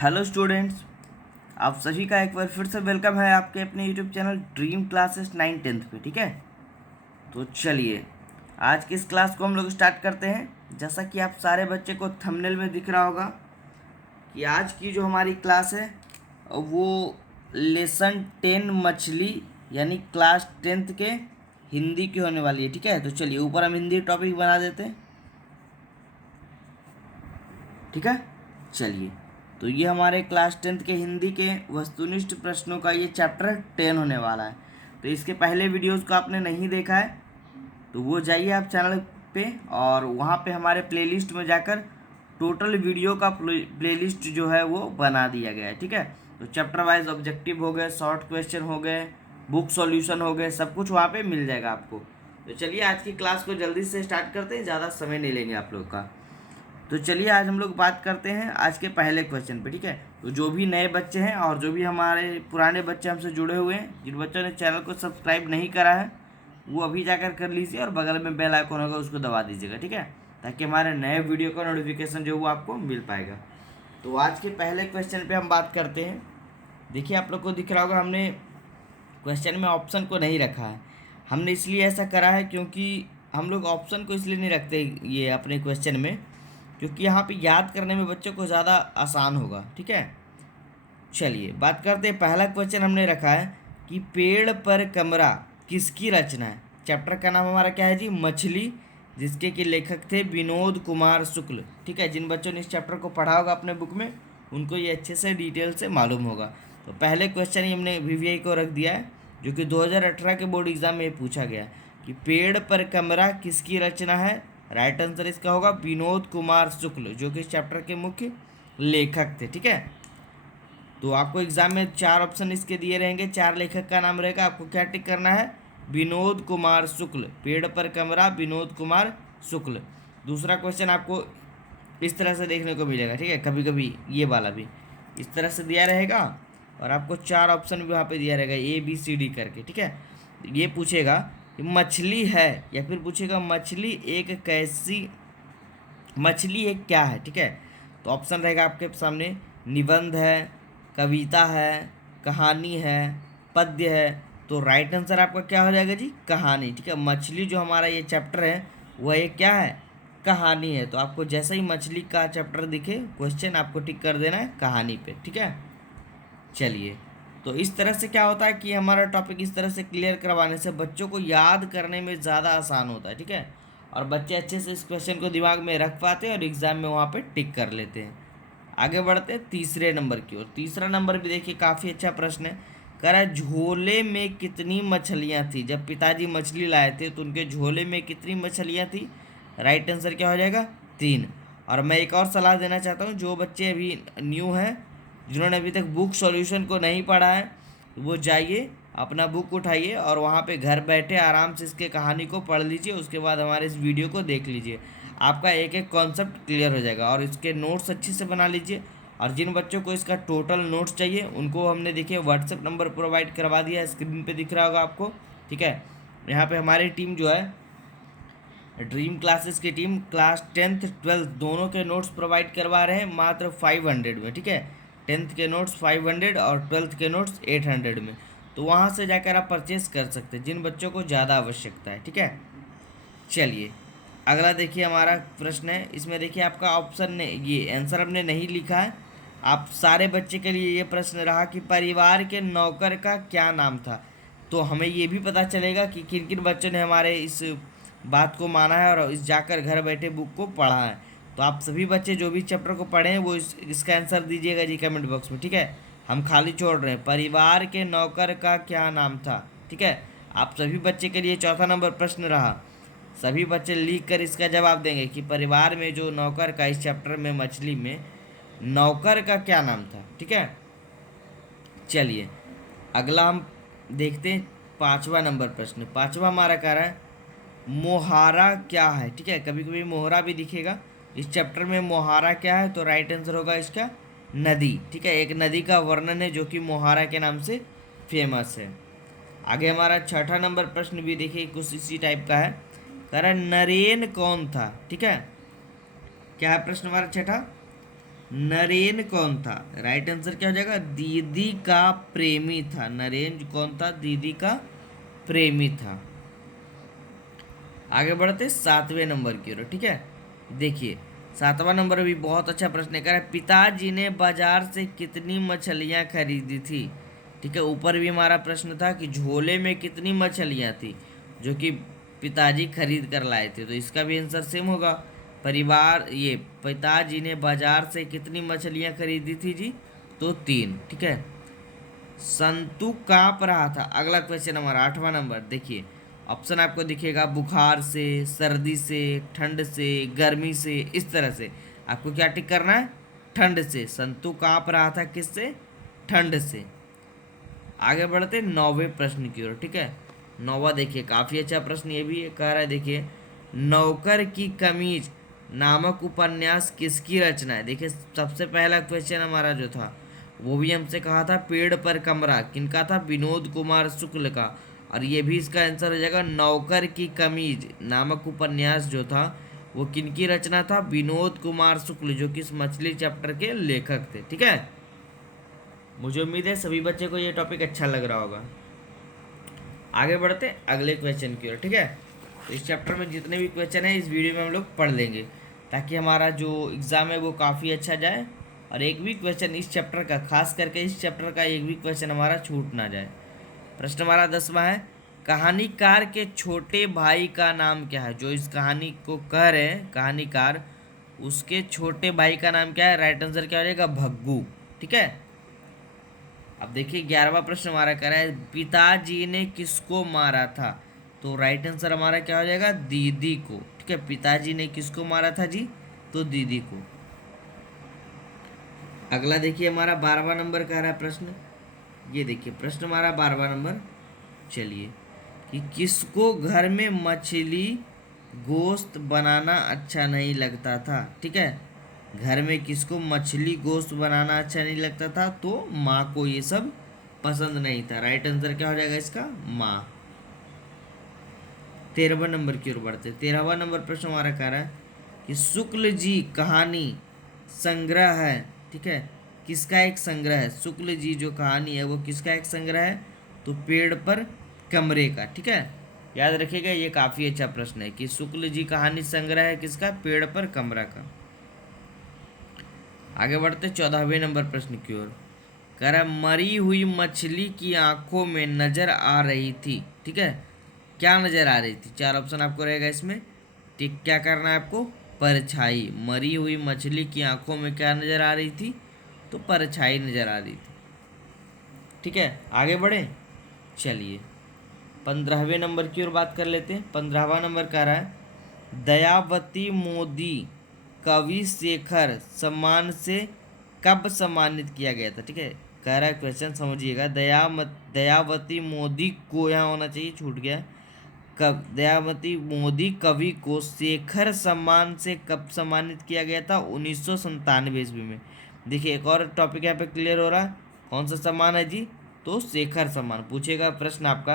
Hello students, आप सभी का एक बार फिर से वेलकम है आपके अपने YouTube channel dream classes 9th-10th पे। ठीक है, तो चलिए आज की इस क्लास को हम लोग स्टार्ट करते हैं। जैसा कि आप सारे बच्चे को थंबनेल में दिख रहा होगा कि आज की जो हमारी क्लास है वो लेसन 10 मछली यानी क्लास 10th के हिंदी की होने वाली है। ठीक है, तो चलिए ऊपर हम हिंदी टॉपिक बना देते हैं। ठीक है, चलिए तो ये हमारे क्लास 10th के हिंदी के वस्तुनिष्ठ प्रश्नों का ये चैप्टर 10 होने वाला है। तो इसके पहले वीडियोस को आपने नहीं देखा है तो वो जाइए आप चैनल पे और वहाँ पे हमारे प्लेलिस्ट में जाकर टोटल वीडियो का प्लेलिस्ट जो है वो बना दिया गया है। ठीक है, तो चैप्टर वाइज ऑब्जेक्टिव हो गए, शॉर्ट क्वेश्चन हो गए, बुक सॉल्यूशन हो गए, सब कुछ वहाँ पे मिल जाएगा आपको। तो चलिए आज की क्लास को जल्दी से स्टार्ट करते हैं, ज़्यादा समय नहीं लेंगे आप लोग का। तो चलिए आज हम लोग बात करते हैं आज के पहले क्वेश्चन पे। ठीक है, तो जो भी नए बच्चे हैं और जो भी हमारे पुराने बच्चे हमसे जुड़े हुए हैं, जिन बच्चों ने चैनल को सब्सक्राइब नहीं करा है वो अभी जाकर कर लीजिए और बगल में बेल आइकन होगा उसको दबा दीजिएगा। ठीक है, ताकि हमारे नए वीडियो का नोटिफिकेशन जो वो आपको मिल पाएगा। तो आज के पहले क्वेश्चन पे हम बात करते हैं। देखिए आप लोग को दिख रहा होगा हमने क्वेश्चन में ऑप्शन को नहीं रखा है। हमने इसलिए ऐसा करा है क्योंकि हम लोग ऑप्शन को इसलिए नहीं रखते ये अपने क्वेश्चन में, क्योंकि यहाँ पे याद करने में बच्चों को ज़्यादा आसान होगा। ठीक है, चलिए बात करते हैं। पहला क्वेश्चन हमने रखा है कि पेड़ पर कमरा किसकी रचना है। चैप्टर का नाम हमारा क्या है जी? मछली, जिसके कि लेखक थे विनोद कुमार शुक्ल। ठीक है, जिन बच्चों ने इस चैप्टर को पढ़ा होगा अपने बुक में उनको ये अच्छे से डिटेल से मालूम होगा। तो पहले क्वेश्चन ही हमने वीवीआई को रख दिया है, जो कि 2018 के बोर्ड एग्जाम में पूछा गया कि पेड़ पर कमरा किसकी रचना है। राइट आंसर इसका होगा विनोद कुमार शुक्ल, जो कि इस चैप्टर के मुख्य लेखक थे। ठीक है, तो आपको एग्जाम में 4 ऑप्शन इसके दिए रहेंगे, 4 लेखक का नाम रहेगा, आपको क्या टिक करना है? विनोद कुमार शुक्ल, पेड़ पर कमरा विनोद कुमार शुक्ल। दूसरा क्वेश्चन आपको इस तरह से देखने को मिलेगा। ठीक है, कभी कभी ये वाला भी इस तरह से दिया रहेगा और आपको 4 ऑप्शन भी वहाँ पे दिया रहेगा ABCD करके। ठीक है, ये पूछेगा कि मछली है, या फिर पूछेगा मछली एक कैसी मछली एक क्या है। ठीक है, तो ऑप्शन रहेगा आपके सामने निबंध है, कविता है, कहानी है, पद्य है। तो राइट आंसर आपका क्या हो जाएगा जी? कहानी। ठीक है, मछली जो हमारा ये चैप्टर है वह एक क्या है? कहानी है। तो आपको जैसे ही मछली का चैप्टर दिखे क्वेश्चन आपको टिक कर देना है कहानी पे। ठीक है, चलिए तो इस तरह से क्या होता है कि हमारा टॉपिक इस तरह से क्लियर करवाने से बच्चों को याद करने में ज़्यादा आसान होता है। ठीक है, और बच्चे अच्छे से इस क्वेश्चन को दिमाग में रख पाते हैं और एग्ज़ाम में वहाँ पे टिक कर लेते हैं। आगे बढ़ते हैं तीसरे नंबर की ओर। तीसरा नंबर भी देखिए काफ़ी अच्छा प्रश्न है। कह रहा है झोले में कितनी मछलियाँ थी। जब पिताजी मछली लाए थे तो उनके झोले में कितनी मछलियाँ थी? राइट आंसर क्या हो जाएगा? 3। और मैं एक और सलाह देना चाहता हूँ, जो बच्चे अभी न्यू हैं, जिन्होंने अभी तक बुक सॉल्यूशन को नहीं पढ़ा है, वो जाइए अपना बुक उठाइए और वहाँ पे घर बैठे आराम से इसके कहानी को पढ़ लीजिए। उसके बाद हमारे इस वीडियो को देख लीजिए, आपका एक एक कॉन्सेप्ट क्लियर हो जाएगा। और इसके नोट्स अच्छे से बना लीजिए। और जिन बच्चों को इसका टोटल नोट्स चाहिए उनको हमने देखिए व्हाट्सएप नंबर प्रोवाइड करवा दिया है, स्क्रीन पे दिख रहा होगा आपको। ठीक है, यहाँ पे हमारी टीम जो है ड्रीम क्लासेस की टीम क्लास 10th 12th दोनों के नोट्स प्रोवाइड करवा रहे हैं मात्र 500 में। ठीक है, 10th के नोट्स 500 और 12th के नोट्स 800 में। तो वहाँ से जाकर आप परचेस कर सकते हैं जिन बच्चों को ज़्यादा आवश्यकता है। ठीक है, चलिए अगला देखिए हमारा प्रश्न है। इसमें देखिए आपका ऑप्शन ने ये आंसर हमने नहीं लिखा है। आप सारे बच्चे के लिए ये प्रश्न रहा कि परिवार के नौकर का क्या नाम था। तो हमें ये भी पता चलेगा कि किन किन बच्चों ने हमारे इस बात को माना है और इस जाकर घर बैठे बुक को पढ़ा है। तो आप सभी बच्चे जो भी चैप्टर को पढ़े हैं वो इसका आंसर दीजिएगा जी कमेंट बॉक्स में। ठीक है, हम खाली छोड़ रहे हैं, परिवार के नौकर का क्या नाम था। ठीक है, आप सभी बच्चे के लिए चौथा नंबर प्रश्न रहा। सभी बच्चे लिख कर इसका जवाब देंगे कि परिवार में जो नौकर का, इस चैप्टर में मछली में नौकर का क्या नाम था। ठीक है, चलिए अगला हम देखते हैं 5वां नंबर प्रश्न। 5वां हमारा कह रहा है मोहारा क्या है। ठीक है, कभी कभी मोहरा भी दिखेगा। इस चैप्टर में मोहारा क्या है? तो राइट आंसर होगा इसका नदी। ठीक है, एक नदी का वर्णन है जो कि मोहारा के नाम से फेमस है। आगे हमारा 6ठा नंबर प्रश्न भी देखिए कुछ इसी टाइप का है। कह रहा है नरेन कौन था। ठीक है, क्या है प्रश्न हमारा 6ठा? नरेन कौन था? राइट आंसर क्या हो जाएगा? दीदी का प्रेमी था। नरेन कौन था? दीदी का प्रेमी था। आगे बढ़ते 7वें नंबर की ओर। ठीक है, देखिए 7वां नंबर भी बहुत अच्छा प्रश्न है। कह रहा है पिताजी ने बाजार से कितनी मछलियां खरीदी थी? ठीक है, ऊपर भी हमारा प्रश्न था कि झोले में कितनी मछलियां थी जो कि पिताजी खरीद कर लाए थे, तो इसका भी आंसर सेम होगा। परिवार ये पिताजी ने बाजार से कितनी मछलियां खरीदी थी जी? तो 3। ठीक है, संतु कांप रहा था। अगला क्वेश्चन हमारा 8वां नंबर, देखिए ऑप्शन आपको दिखेगा बुखार से, सर्दी से, ठंड से, गर्मी से, इस तरह से। आपको क्या टिक करना है? ठंड से। संतु कांप रहा था किससे? ठंड से। आगे बढ़ते 9वें प्रश्न की ओर। ठीक है, 9वां देखिए काफी अच्छा प्रश्न ये भी कह रहा है। देखिए नौकर की कमीज नामक उपन्यास किसकी रचना है? देखिए सबसे पहला क्वेश्चन हमारा जो था वो भी हमसे कहा था पेड़ पर कमरा, किनका था? विनोद कुमार शुक्ल का। और ये भी इसका आंसर हो जाएगा नौकर की कमीज नामक उपन्यास जो था वो किनकी रचना था? विनोद कुमार शुक्ल, जो कि इस मछली चैप्टर के लेखक थे। ठीक है, मुझे उम्मीद है सभी बच्चे को ये टॉपिक अच्छा लग रहा होगा। आगे बढ़ते अगले क्वेश्चन की ओर। ठीक है, तो इस चैप्टर में जितने भी क्वेश्चन है इस वीडियो में हम लोग पढ़ लेंगे ताकि हमारा जो एग्ज़ाम है वो काफ़ी अच्छा जाए और एक भी क्वेश्चन इस चैप्टर का, खास करके इस चैप्टर का एक भी क्वेश्चन हमारा छूट ना जाए। प्रश्न हमारा 10वां है, कहानीकार के छोटे भाई का नाम क्या है? जो इस कहानी को कह रहे हैं कहानीकार, उसके छोटे भाई का नाम क्या है? राइट आंसर क्या हो जाएगा? भग्गू। ठीक है, अब देखिए 11वां प्रश्न हमारा कह रहा है पिताजी ने किसको मारा था? तो राइट आंसर हमारा क्या हो जाएगा? दीदी को। ठीक है, पिताजी ने किसको मारा था जी? तो दीदी को। अगला देखिए हमारा 12वां नंबर कह रहा है प्रश्न। ये देखिए प्रश्न हमारा 12वां नंबर, चलिए, कि किसको घर में मछली गोश्त बनाना अच्छा नहीं लगता था? ठीक है, घर में किसको मछली गोश्त बनाना अच्छा नहीं लगता था? तो माँ को ये सब पसंद नहीं था। राइट आंसर क्या हो जाएगा इसका? माँ। 13वां नंबर की ओर बढ़ते। 13वां नंबर प्रश्न हमारा कह रहा है कि शुक्ल जी कहानी संग्रह है। ठीक है, किसका एक संग्रह है? शुक्ल जी जो कहानी है वो किसका एक संग्रह है? तो पेड़ पर कमरे का। ठीक है, याद रखिएगा ये काफ़ी अच्छा प्रश्न है कि शुक्ल जी कहानी संग्रह है किसका? पेड़ पर कमरा का। आगे बढ़ते 14वें नंबर प्रश्न की ओर। कह रहा मरी हुई मछली की आंखों में नजर आ रही थी। ठीक है, क्या नजर आ रही थी? 4 ऑप्शन आपको रहेगा इसमें। ठीक, क्या करना है आपको? परछाई। मरी हुई मछली की आंखों में क्या नजर आ रही थी? तो परछाई नजर आ रही थी। ठीक है, आगे बढ़े, चलिए 15वें नंबर की ओर बात कर लेते हैं। 15वां नंबर कह रहा है दयावती मोदी कवि शेखर सम्मान से कब सम्मानित किया गया था? ठीक है, कह रहा है क्वेश्चन समझिएगा, दयावती मोदी को यहाँ होना चाहिए, छूट गया। कब दयावती मोदी कवि को शेखर सम्मान से कब सम्मानित किया गया था? 1997 ईस्वी में। देखिए एक और टॉपिक यहाँ पे क्लियर हो रहा है, कौन सा सम्मान है जी? तो शेखर सम्मान। पूछेगा प्रश्न आपका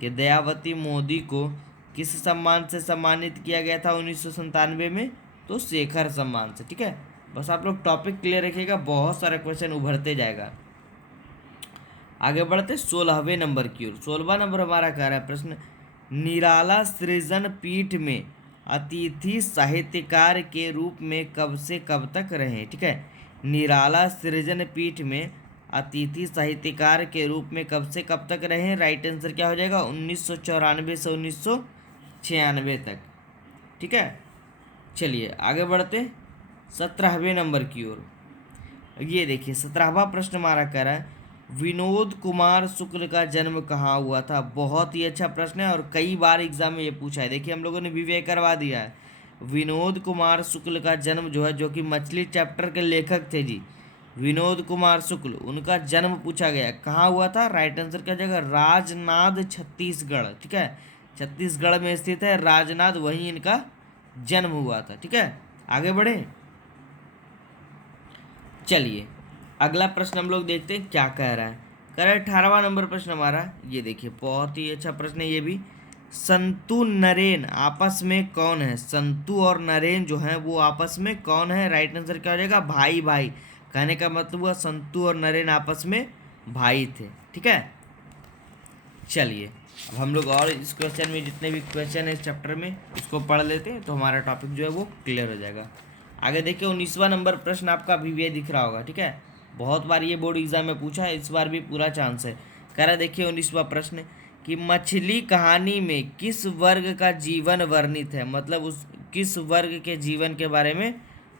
कि दयावती मोदी को किस सम्मान से सम्मानित किया गया था 1997 में? तो शेखर सम्मान से। ठीक है, बस आप लोग टॉपिक क्लियर रखिएगा, बहुत सारा क्वेश्चन उभरते जाएगा। आगे बढ़ते 16वें नंबर की ओर। 16वां नंबर हमारा कह रहा है प्रश्न, निराला सृजन पीठ में अतिथि साहित्यकार के रूप में कब से कब तक रहे? ठीक है, निराला सृजन पीठ में अतिथि साहित्यकार के रूप में कब से कब तक रहे? राइट आंसर क्या हो जाएगा? 1994 से 1996 तक। ठीक है, चलिए आगे बढ़ते 17वें नंबर की ओर। ये देखिए 17वां प्रश्न हमारा कह रहा है विनोद कुमार शुक्ल का जन्म कहाँ हुआ था? बहुत ही अच्छा प्रश्न है और कई बार एग्जाम में ये पूछा है। देखिए हम लोगों ने विवेय करवा दिया है। विनोद कुमार शुक्ल का जन्म जो है, जो कि मछली चैप्टर के लेखक थे जी, विनोद कुमार शुक्ल, उनका जन्म पूछा गया कहाँ हुआ था? राइट आंसर क्या जाएगा? राजनांद छत्तीसगढ़। ठीक है, छत्तीसगढ़ में स्थित है राजनांद, वहीं इनका जन्म हुआ था। ठीक है, आगे बढ़े, चलिए अगला प्रश्न हम लोग देखते हैं क्या कह रहा है। कह रहा है 18वां नंबर प्रश्न हमारा, ये देखिए बहुत ही अच्छा प्रश्न है ये भी। संतु नरेन आपस में कौन है? संतु और नरेन जो है वो आपस में कौन है? राइट आंसर क्या हो जाएगा? भाई भाई। कहने का मतलब हुआ संतु और नरेन आपस में भाई थे। ठीक है, चलिए अब हम लोग और इस क्वेश्चन में जितने भी क्वेश्चन है इस चैप्टर में उसको पढ़ लेते हैं, तो हमारा टॉपिक जो है वो क्लियर हो जाएगा। आगे देखिए 19वां नंबर प्रश्न आपका अभी भी दिख रहा होगा। ठीक है, बहुत बार ये बोर्ड एग्जाम में पूछा है, इस बार भी पूरा चांस है। कह रहा देखिए 19वां प्रश्न कि मछली कहानी में किस वर्ग का जीवन वर्णित है? मतलब उस किस वर्ग के जीवन के बारे में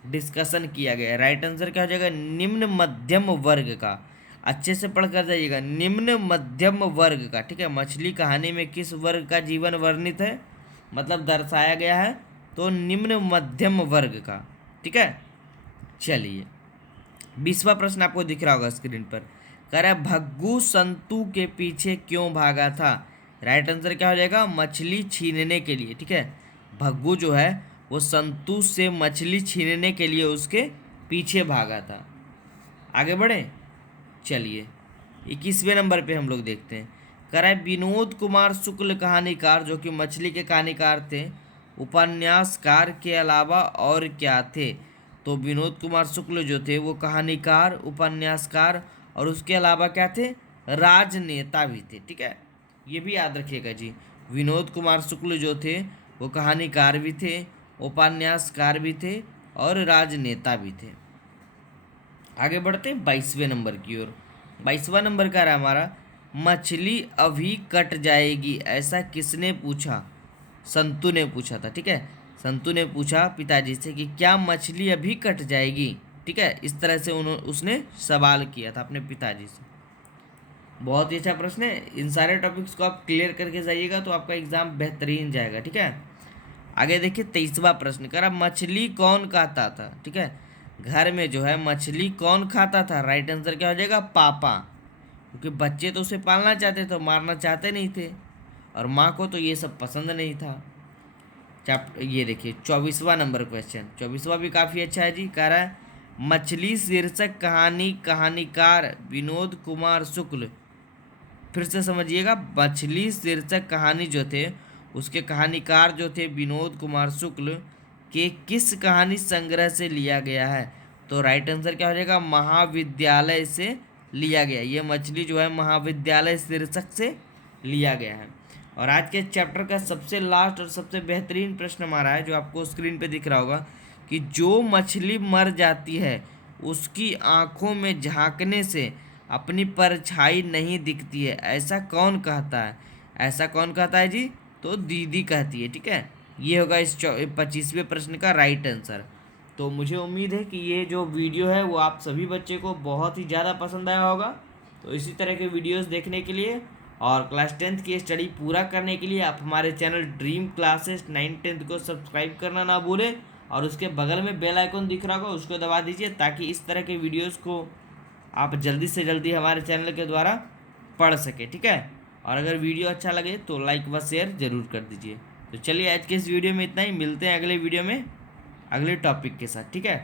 डिस्कशन किया गया है। राइट आंसर क्या हो जाएगा? निम्न मध्यम वर्ग का। अच्छे से पढ़ कर जाइएगा, निम्न मध्यम वर्ग का। ठीक है, मछली कहानी में किस वर्ग का जीवन वर्णित है, मतलब दर्शाया गया है, तो निम्न मध्यम वर्ग का। ठीक है, चलिए 20वां प्रश्न आपको दिख रहा होगा स्क्रीन पर। कह रहा है भग्गू संतु के पीछे क्यों भागा था? राइट आंसर क्या हो जाएगा? मछली छीनने के लिए। ठीक है, भग्गू जो है वो संतु से मछली छीनने के लिए उसके पीछे भागा था। आगे बढ़े, चलिए 21वें नंबर पे हम लोग देखते हैं। कह रहा है विनोद कुमार शुक्ल कहानीकार, जो कि मछली के कहानीकार थे, उपन्यासकार के अलावा और क्या थे? तो विनोद कुमार शुक्ल जो थे वो कहानीकार, उपन्यासकार और उसके अलावा क्या थे? राजनेता भी थे। ठीक है, ये भी याद रखिएगा जी। विनोद कुमार शुक्ल जो थे वो कहानीकार भी थे, उपन्यासकार भी थे और राजनेता भी थे। आगे बढ़ते हैं 22वें नंबर की ओर। 22वां नंबर का रहा हमारा, मछली अभी कट जाएगी ऐसा किसने पूछा? संतु ने पूछा था। ठीक है, संतु ने पूछा पिताजी से कि क्या मछली अभी कट जाएगी? ठीक है, इस तरह से उसने सवाल किया था अपने पिताजी से। बहुत ही अच्छा प्रश्न है। इन सारे टॉपिक्स को आप क्लियर करके जाइएगा तो आपका एग्जाम बेहतरीन जाएगा। ठीक है, आगे देखिए 23वां प्रश्न करा मछली कौन खाता था? ठीक है, घर में जो है मछली कौन खाता था? राइट आंसर क्या हो जाएगा? पापा। क्योंकि बच्चे तो उसे पालना चाहते थे, मारना चाहते नहीं थे, और माँ को तो ये सब पसंद नहीं था। ये देखिए 24वां नंबर क्वेश्चन, 24वां भी काफ़ी अच्छा है जी। कह रहा है मछली शीर्षक कहानी कहानीकार विनोद कुमार शुक्ल। फिर से समझिएगा, मछली शीर्षक कहानी जो थे उसके कहानीकार जो थे विनोद कुमार शुक्ल के किस कहानी संग्रह से लिया गया है? तो राइट आंसर क्या हो जाएगा? महाविद्यालय से लिया गया। ये मछली जो है महाविद्यालय शीर्षक से लिया गया है। और आज के चैप्टर का सबसे लास्ट और सबसे बेहतरीन प्रश्न हमारा है, जो आपको स्क्रीन पे दिख रहा होगा कि जो मछली मर जाती है उसकी आंखों में झांकने से अपनी परछाई नहीं दिखती है, ऐसा कौन कहता है? ऐसा कौन कहता है जी? तो दीदी कहती है। ठीक है, ये होगा इस 25वें प्रश्न का राइट आंसर। तो मुझे उम्मीद है कि ये जो वीडियो है वो आप सभी बच्चे को बहुत ही ज़्यादा पसंद आया होगा। तो इसी तरह के वीडियोस देखने के लिए और क्लास 10th की स्टडी पूरा करने के लिए आप हमारे चैनल ड्रीम क्लासेस 9th-10th को सब्सक्राइब करना ना भूलें, और उसके बगल में बेल आइकन दिख रहा होगा उसको दबा दीजिए, ताकि इस तरह के वीडियोज़ को आप जल्दी से जल्दी हमारे चैनल के द्वारा पढ़ सके। ठीक है, और अगर वीडियो अच्छा लगे तो लाइक व शेयर ज़रूर कर दीजिए। तो चलिए आज के इस वीडियो में इतना ही, मिलते हैं अगले वीडियो में अगले टॉपिक के साथ। ठीक है।